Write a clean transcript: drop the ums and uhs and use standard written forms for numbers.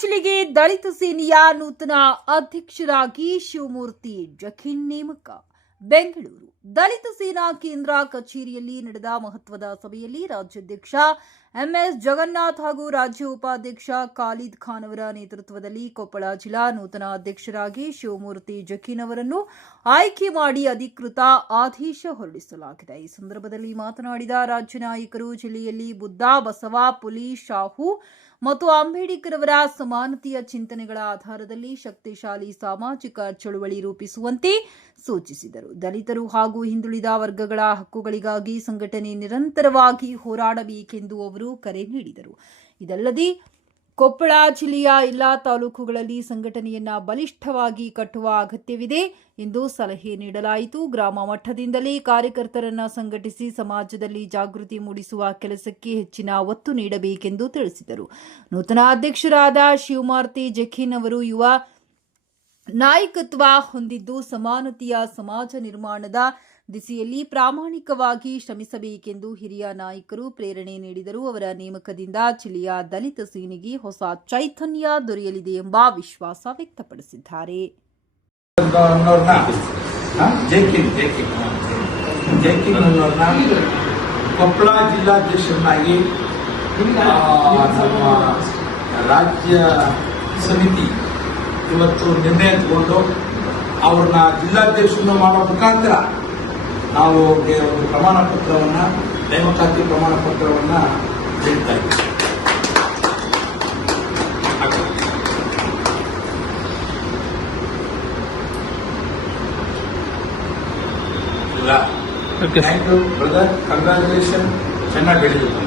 ಜಿಲ್ಲೆಗೆ ದಲಿತ ಸೇನೆಯ ನೂತನ ಅಧ್ಯಕ್ಷರಾಗಿ ಶಿವಮೂರ್ತಿ ಜಖೀನ್ ನೇಮಕ. ಬೆಂಗಳೂರು ದಲಿತ ಸೇನಾ ಕೇಂದ್ರ ಕಚೇರಿಯಲ್ಲಿ ನಡೆದ ಮಹತ್ವದ ಸಭೆಯಲ್ಲಿ ರಾಜ್ಯಾಧ್ಯಕ್ಷ ಎಂಎಸ್ ಜಗನ್ನಾಥ್ ಹಾಗೂ ರಾಜ್ಯ ಉಪಾಧ್ಯಕ್ಷ ಖಾಲಿದ್ ಖಾನ್ ಅವರ ನೇತೃತ್ವದಲ್ಲಿ ಕೊಪ್ಪಳ ಜಿಲ್ಲಾ ನೂತನ ಅಧ್ಯಕ್ಷರಾಗಿ ಶಿವಮೂರ್ತಿ ಜಖೀನ್ ಅವರನ್ನು ಆಯ್ಕೆ ಮಾಡಿ ಅಧಿಕೃತ ಆದೇಶ ಹೊರಡಿಸಲಾಗಿದೆ. ಈ ಸಂದರ್ಭದಲ್ಲಿ ಮಾತನಾಡಿದ ರಾಜ್ಯ ನಾಯಕರು, ಜಿಲ್ಲೆಯಲ್ಲಿ ಬುದ್ಧ, ಬಸವ, ಪುಲಿ, ಶಾಹು ಮತ್ತು ಅಂಬೇಡ್ಕರ್ ಅವರ ಸಮಾನತೆಯ ಚಿಂತನೆಗಳ ಆಧಾರದಲ್ಲಿ ಶಕ್ತಿಶಾಲಿ ಸಾಮಾಜಿಕ ಚಳುವಳಿ ರೂಪಿಸುವಂತೆ ಸೂಚಿಸಿದರು. ದಲಿತರು ಹಾಗೂ ಹಿಂದುಳಿದ ವರ್ಗಗಳ ಹಕ್ಕುಗಳಿಗಾಗಿ ಸಂಘಟನೆ ನಿರಂತರವಾಗಿ ಹೋರಾಡಬೇಕೆಂದು ಅವರು ಕರೆ ನೀಡಿದರು. ಇದಲ್ಲದೆ ಕೊಪ್ಪಳ ಜಿಲ್ಲೆಯ ಎಲ್ಲಾ ತಾಲೂಕುಗಳಲ್ಲಿ ಸಂಘಟನೆಯನ್ನ ಬಲಿಷ್ಠವಾಗಿ ಕಟ್ಟುವ ಅಗತ್ಯವಿದೆ ಎಂದು ಸಲಹೆ ನೀಡಲಾಯಿತು. ಗ್ರಾಮ ಮಟ್ಟದಿಂದಲೇ ಕಾರ್ಯಕರ್ತರನ್ನ ಸಂಘಟಿಸಿ ಸಮಾಜದಲ್ಲಿ ಜಾಗೃತಿ ಮೂಡಿಸುವ ಕೆಲಸಕ್ಕೆ ಹೆಚ್ಚಿನ ಒತ್ತು ನೀಡಬೇಕೆಂದು ತಿಳಿಸಿದರು. ನೂತನ ಅಧ್ಯಕ್ಷರಾದ ಶಿವಮೂರ್ತಿ ಜಖೀನ್ ಅವರು ಯುವ ನಾಯಕತ್ವ ಹೊಂದಿದ್ದು ಸಮಾನತೆಯ ಸಮಾಜ ನಿರ್ಮಾಣದ ದಿಸೆಯಲ್ಲಿ ಪ್ರಾಮಾಣಿಕವಾಗಿ ಶ್ರಮಿಸಬೇಕೆಂದು ಹಿರಿಯ ನಾಯಕರು ಪ್ರೇರಣೆ ನೀಡಿದರು. ಅವರ ನೇಮಕದಿಂದ ಜಿಲ್ಲೆಯ ದಲಿತ ಸೇನೆಗೆ ಹೊಸ ಚೈತನ್ಯ ದೊರೆಯಲಿದೆ ಎಂಬ ವಿಶ್ವಾಸ ವ್ಯಕ್ತಪಡಿಸಿದ್ದಾರೆ. ಕೊಪ್ಪಳ ಜಿಲ್ಲಾಧ್ಯಕ್ಷರನ್ನಾಗಿ ರಾಜ್ಯ ಸಮಿತಿ ಇವತ್ತು ನಿರ್ಣಯ ತಗೊಂಡು ಅವ್ರನ್ನ ಜಿಲ್ಲಾಧ್ಯಕ್ಷರನ್ನು ಮಾಡೋ ಮುಖಾಂತರ ನಾವು ಒಂದು ಪ್ರಮಾಣ ಪತ್ರವನ್ನ, ನೇಮಕಾತಿ ಪ್ರಮಾಣ ಪತ್ರವನ್ನ ನೀಡ್ತಾ ಇದ್ದೀವಿ. Thank you brother, congratulation. ಚೆನ್ನಾಗಿ ಹೇಳಿದ್ರು.